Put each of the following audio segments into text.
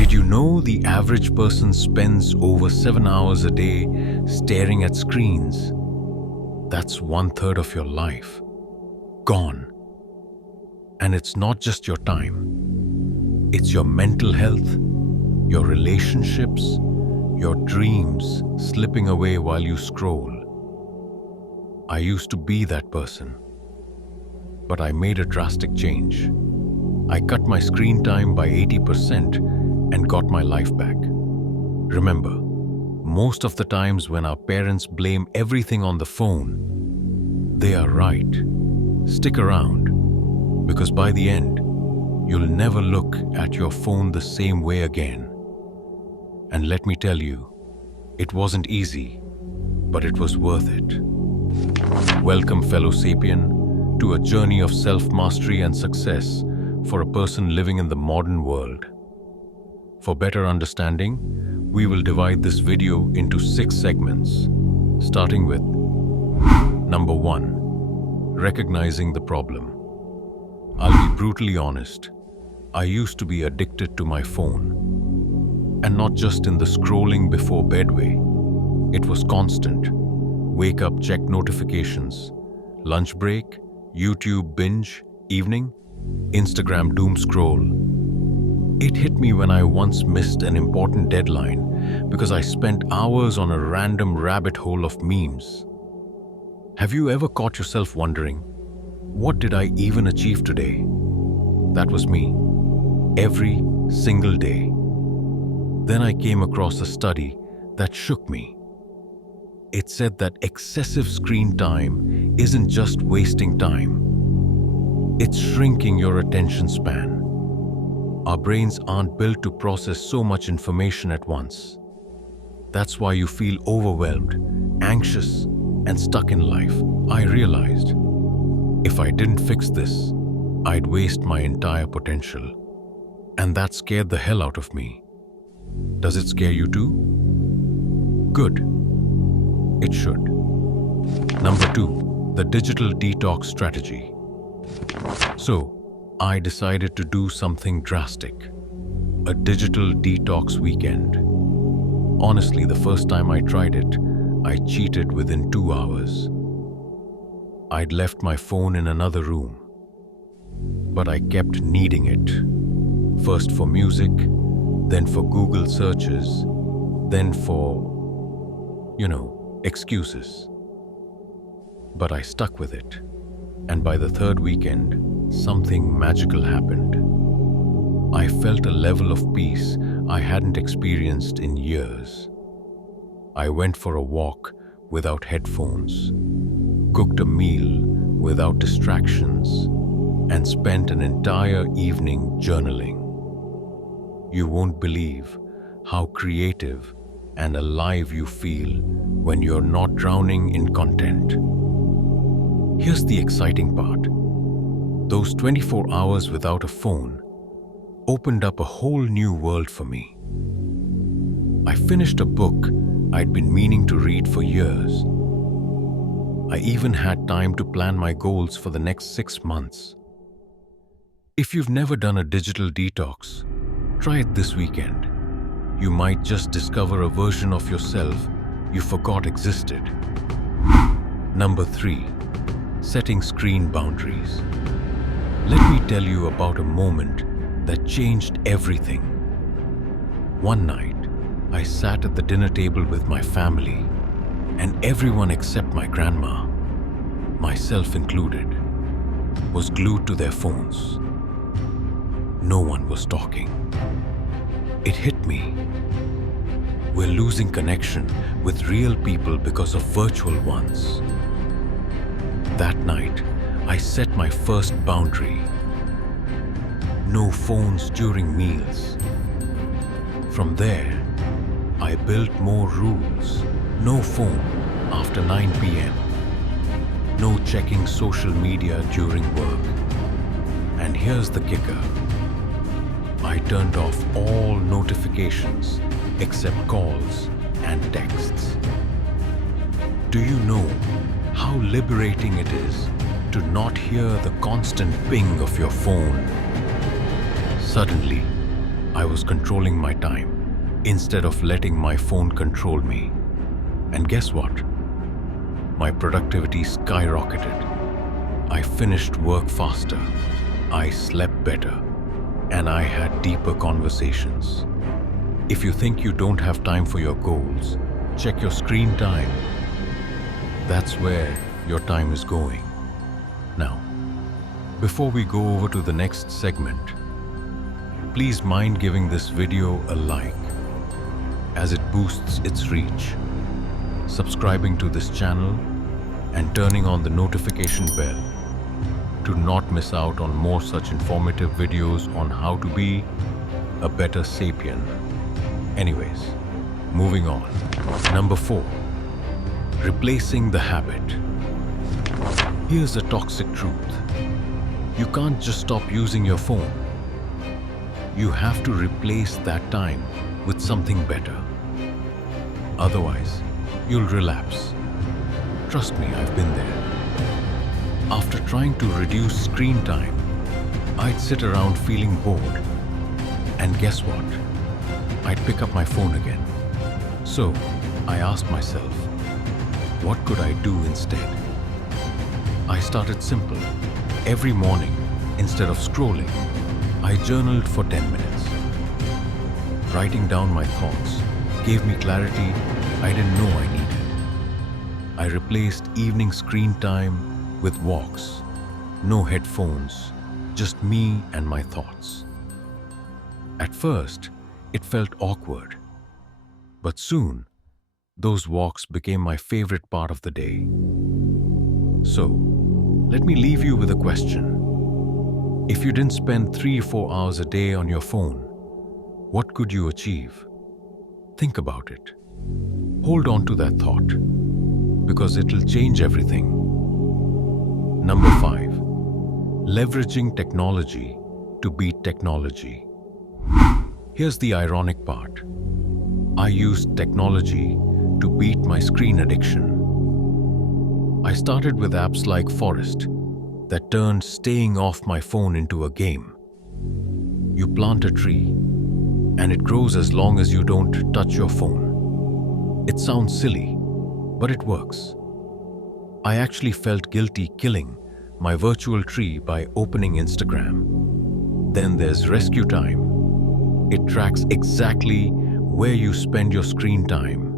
Did you know the average person spends over 7 hours a day staring at screens? That's 1/3 of your life. Gone. And it's not just your time. It's your mental health, your relationships, your dreams slipping away while you scroll. I used to be that person. But I made a drastic change. I cut my screen time by 80% and got my life back. Remember, most of the times when our parents blame everything on the phone, they are right. Stick around, because by the end, you'll never look at your phone the same way again. And let me tell you, it wasn't easy, but it was worth it. Welcome, fellow sapien, to a journey of self-mastery and success for a person living in the modern world. For better understanding, we will divide this video into 6 segments, starting with Number 1. Recognizing the problem. I'll be brutally honest. I used to be addicted to my phone. And not just in the scrolling before bed way. It was constant. Wake up, check notifications. Lunch break, YouTube binge, evening, Instagram doom scroll. It hit me when I once missed an important deadline because I spent hours on a random rabbit hole of memes. Have you ever caught yourself wondering, what did I even achieve today? That was me. Every single day. Then I came across a study that shook me. It said that excessive screen time isn't just wasting time. It's shrinking your attention span. Our brains aren't built to process so much information at once. That's why you feel overwhelmed, anxious, and stuck in life. I realized, if I didn't fix this, I'd waste my entire potential. And that scared the hell out of me. Does it scare you too? Good. It should. Number 2, the digital detox strategy. So, I decided to do something drastic. A digital detox weekend. Honestly, the first time I tried it, I cheated within 2 hours. I'd left my phone in another room. But I kept needing it. First for music, then for Google searches, then for, excuses. But I stuck with it. And by the 3rd weekend, something magical happened. I felt a level of peace I hadn't experienced in years. I went for a walk without headphones, cooked a meal without distractions, and spent an entire evening journaling. You won't believe how creative and alive you feel when you're not drowning in content. Here's the exciting part. Those 24 hours without a phone opened up a whole new world for me. I finished a book I'd been meaning to read for years. I even had time to plan my goals for the next 6 months. If you've never done a digital detox, try it this weekend. You might just discover a version of yourself you forgot existed. Number 3. Setting screen boundaries. Let me tell you about a moment that changed everything. One night, I sat at the dinner table with my family, and everyone except my grandma, myself included, was glued to their phones. No one was talking. It hit me. We're losing connection with real people because of virtual ones. That night, I set my first boundary. No phones during meals. From there, I built more rules. No phone after 9 p.m. No checking social media during work. And here's the kicker. I turned off all notifications except calls and texts. Do you know how liberating it is to not hear the constant ping of your phone? Suddenly, I was controlling my time instead of letting my phone control me. And guess what? My productivity skyrocketed. I finished work faster, I slept better, and I had deeper conversations. If you think you don't have time for your goals, check your screen time. That's where your time is going. Now, before we go over to the next segment, please mind giving this video a like, as it boosts its reach, subscribing to this channel, and turning on the notification bell to not miss out on more such informative videos on how to be a better sapien. Anyways, moving on. Number 4. Replacing the habit. Here's the toxic truth. You can't just stop using your phone. You have to replace that time with something better. Otherwise, you'll relapse. Trust me, I've been there. After trying to reduce screen time, I'd sit around feeling bored. And guess what? I'd pick up my phone again. So, I asked myself, what could I do instead? I started simple. Every morning, instead of scrolling, I journaled for 10 minutes. Writing down my thoughts gave me clarity I didn't know I needed. I replaced evening screen time with walks. No headphones, just me and my thoughts. At first, it felt awkward. But soon, those walks became my favorite part of the day. So, let me leave you with a question. If you didn't spend 3-4 hours a day on your phone, what could you achieve? Think about it. Hold on to that thought, because it'll change everything. Number 5. Leveraging technology to beat technology. Here's the ironic part. I used technology to beat my screen addiction. I started with apps like Forest that turned staying off my phone into a game. You plant a tree, and it grows as long as you don't touch your phone. It sounds silly, but it works. I actually felt guilty killing my virtual tree by opening Instagram. Then there's Rescue Time. It tracks exactly where you spend your screen time.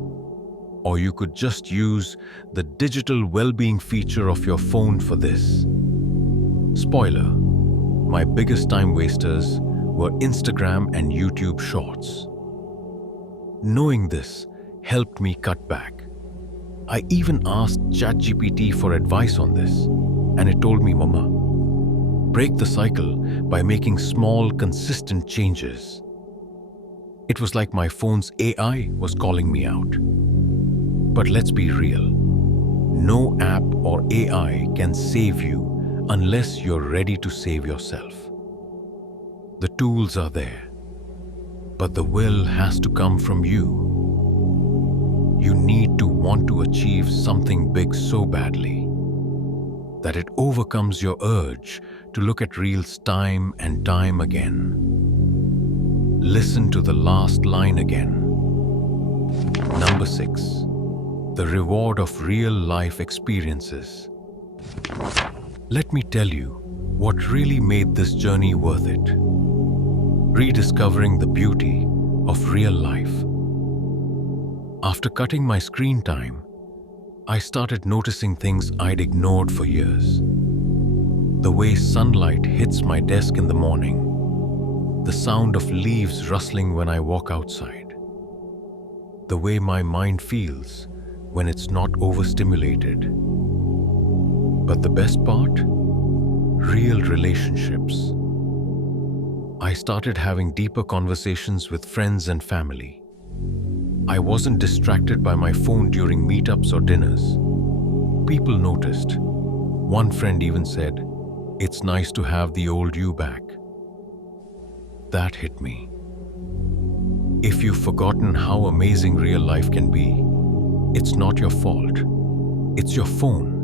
Or you could just use the digital well-being feature of your phone for this. Spoiler, my biggest time wasters were Instagram and YouTube Shorts. Knowing this helped me cut back. I even asked ChatGPT for advice on this, and it told me, Mama, break the cycle by making small, consistent changes. It was like my phone's AI was calling me out. But let's be real. No app or AI can save you unless you're ready to save yourself. The tools are there, but the will has to come from you. You need to want to achieve something big so badly that it overcomes your urge to look at reels time and time again. Listen to the last line again. Number 6. The reward of real-life experiences. Let me tell you what really made this journey worth it. Rediscovering the beauty of real life. After cutting my screen time, I started noticing things I'd ignored for years. The way sunlight hits my desk in the morning, the sound of leaves rustling when I walk outside, the way my mind feels when it's not overstimulated. But the best part? Real relationships. I started having deeper conversations with friends and family. I wasn't distracted by my phone during meetups or dinners. People noticed. One friend even said, "It's nice to have the old you back." That hit me. If you've forgotten how amazing real life can be, it's not your fault. It's your phone.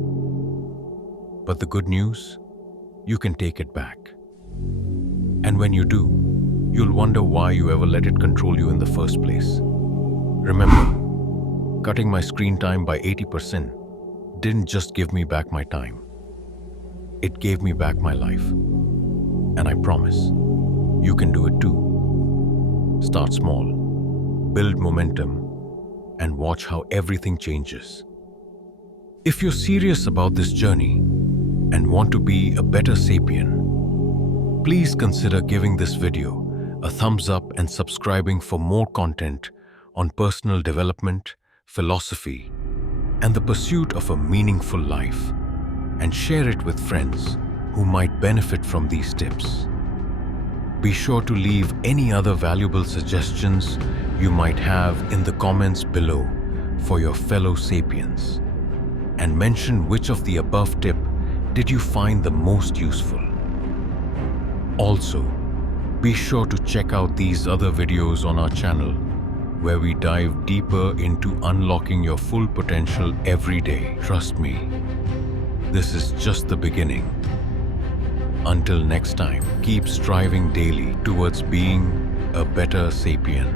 But the good news, you can take it back. And when you do, you'll wonder why you ever let it control you in the first place. Remember, cutting my screen time by 80% didn't just give me back my time. It gave me back my life. And I promise, you can do it too. Start small, build momentum, and watch how everything changes. If you're serious about this journey and want to be a better sapien, please consider giving this video a thumbs up and subscribing for more content on personal development, philosophy, and the pursuit of a meaningful life, and share it with friends who might benefit from these tips. Be sure to leave any other valuable suggestions you might have in the comments below for your fellow sapiens, and mention which of the above tip did you find the most useful. Also, be sure to check out these other videos on our channel where we dive deeper into unlocking your full potential every day. Trust me, this is just the beginning. Until next time, keep striving daily towards being a better sapien.